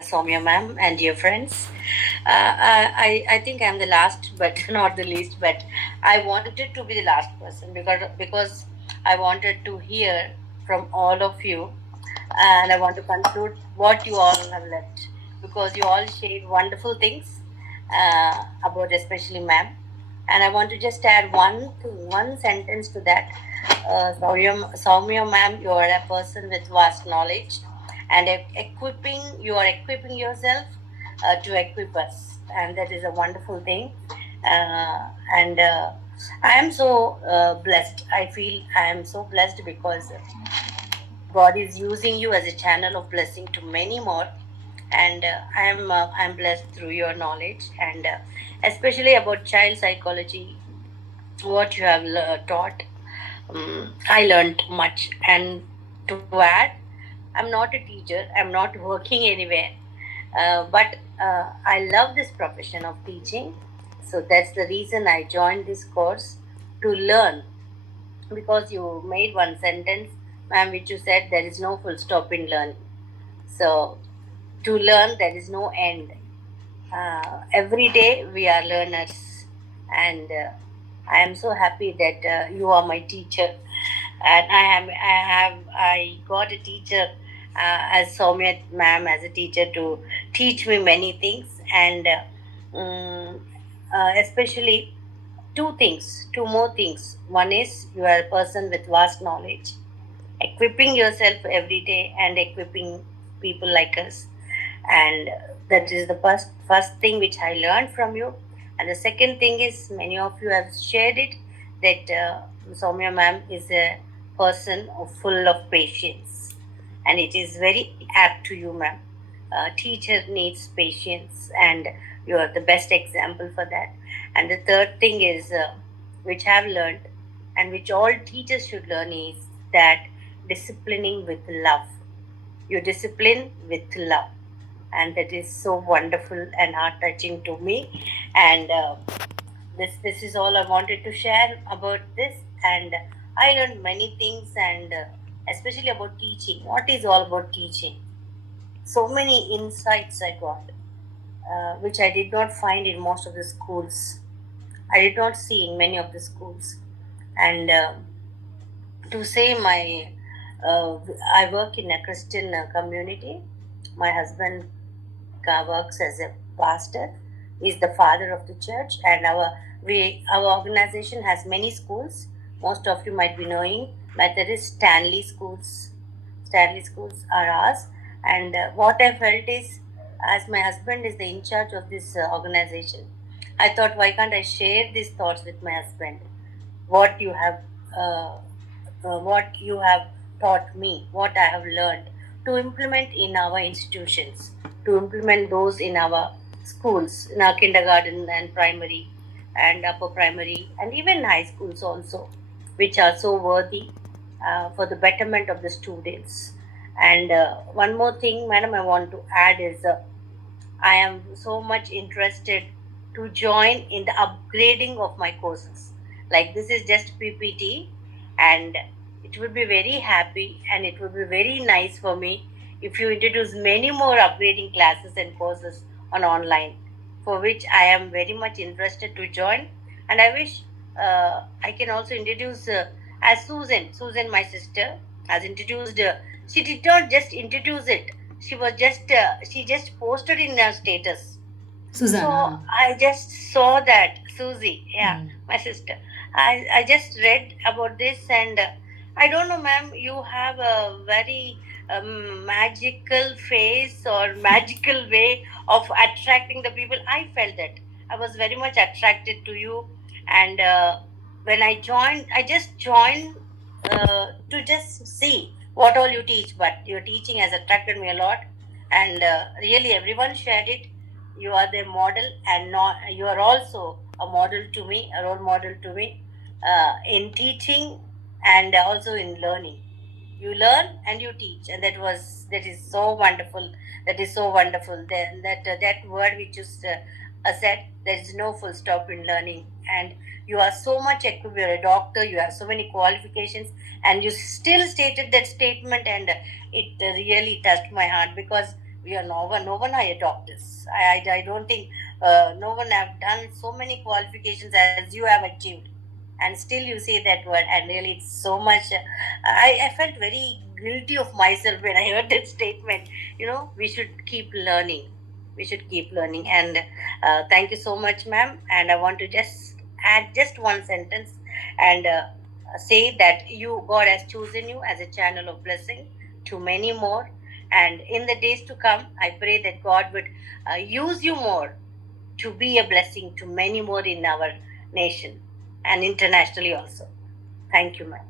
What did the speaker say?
Soumya ma'am and dear friends. I think I'm the last, but not the least. But I wanted to be the last person because I wanted to hear from all of you, and I want to conclude what you all have left because you all shared wonderful things about especially ma'am, and I want to just add one sentence to that. Soumya ma'am, you are a person with vast knowledge and you are equipping yourself to equip us, and that is a wonderful thing. And I am so blessed. I feel I am so blessed because God is using you as a channel of blessing to many more, and I'm blessed through your knowledge, and especially about child psychology, what you have taught. I learned much, and to add, I'm not a teacher. I'm not working anywhere, but I love this profession of teaching. So that's the reason I joined this course to learn. Because you made one sentence, ma'am, which you said there is no full stop in learning. So to learn, there is no end. Every day we are learners, and I am so happy that you are my teacher, and I got a teacher as Soumya ma'am as a teacher to teach me many things, and especially two more things. One is you are a person with vast knowledge, equipping yourself every day and equipping people like us, and that is the first thing which I learned from you. And the second thing is many of you have shared it that Soumya ma'am is a person full of patience, and it is very apt to you, ma'am. Teacher needs patience, and you are the best example for that. And the third thing is which I've learned, and which all teachers should learn, is that disciplining with love. You discipline with love, and that is so wonderful and heart touching to me. And this is all I wanted to share about this. And I learned many things, and especially about teaching. What is all about teaching? So many insights I got, which I did not find in most of the schools. I did not see in many of the schools. And to say I work in a Christian community. My husband works as a pastor. He's the father of the church, and our organization has many schools. Most of you might be knowing Methodist Stanley schools. Stanley schools are ours, and what I felt is, as my husband is the in charge of this organization, I thought, why can't I share these thoughts with my husband? What you have uh, what you have taught me, what I have learned, to implement in our institutions, to implement those in our schools, in our kindergarten and primary and upper primary and even high schools also, which are so worthy for the betterment of the students. And one more thing, madam, I want to add is I am so much interested to join in the upgrading of my courses. Like this is just PPT, and it would be very happy and it would be very nice for me if you introduce many more upgrading classes and courses on online, for which I am very much interested to join. And I wish I can also introduce as Susan, my sister, has introduced. She did not just introduce it; she just posted in her status. So Susanna. I just saw that Susie, yeah, my sister. I just read about this, and I don't know, ma'am. You have a very magical face or magical way of attracting the people. I felt that I was very much attracted to you, and when I joined, I just joined to just see what all you teach. But your teaching has attracted me a lot, and really everyone shared it. You are the model, and not you are also a model to me, a role model to me, in teaching and also in learning. You learn and you teach, and that is so wonderful. That is so wonderful. Then that word which you said, there is no full stop in learning, and you are so much equipped. You're a doctor. You have so many qualifications, and you still stated that statement, and it really touched my heart because We are no one are doctors. I don't think no one have done so many qualifications as you have achieved, and still you say that word, and really it's so much. I felt very guilty of myself when I heard that statement. We should keep learning. We should keep learning, and thank you so much, ma'am. And I want to just add just one sentence, and say that God has chosen you as a channel of blessing to many more. And in the days to come, I pray that God would use you more to be a blessing to many more in our nation and internationally also. Thank you, ma'am.